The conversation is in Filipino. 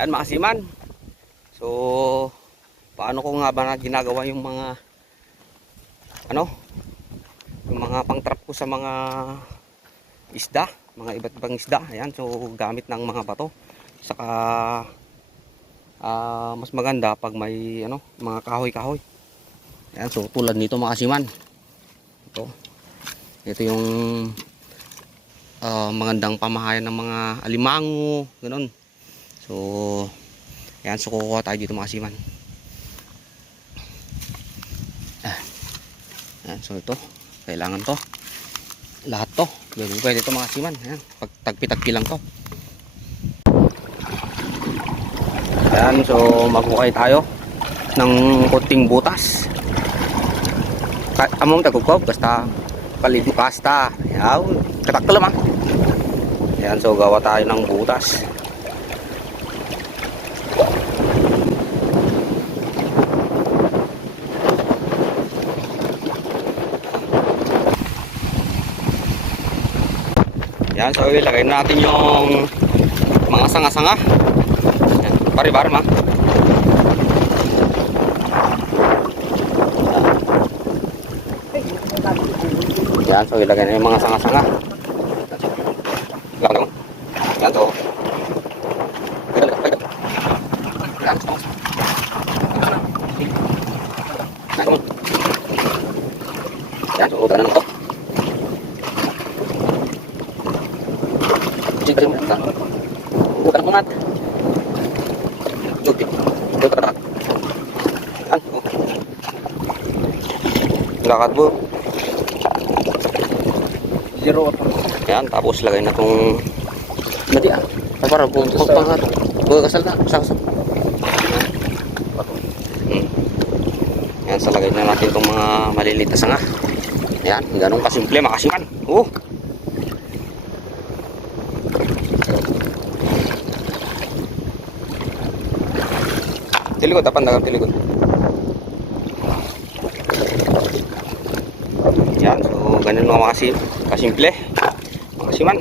Ayan mga kasiman. So, paano ko nga ba ginagawa yung mga yung mga pang-trap ko sa mga isda, mga iba't ibang isda. Ayan, so gamit ng mga bato. Saka mas maganda pag may mga kahoy-kahoy. Ayan, so tulad nito mga kasiman. Ito yung magandang pamahayan ng mga alimango, ganun. So, ayan, so kukuha tayo dito mga kasiman. Ayan, so ito, kailangan to. Lahat to, pwede ito mga kasiman. Ayan, pag tagpi-tagpi lang to. Ayan, so magkukay tayo ng kunting butas. Among tagkukob, basta paligo pasta. Ayan, kataklam ah. Ayan, so gawa tayo ng butas. Ayan, so ilagay natin yung mga sanga-sanga. Ayan, pare-pare ma. Ayan, so ilagay na yung mga sanga-sanga. Ayan, so ayan, so utan na ito. Bukan banget. Cuti. Bukan. Lakad po. Zero. Yan, tapos lagay na tong mati ah. Para bumukod pa nga. Kasal na. Kasal. Yan, sa lagay na natin itong mga maliliit na sanga. Yan, ganun kasimple, makasiman. Tilikod, dapat dagang tilikod. Yan, so ganun mga kasimple, makasiman.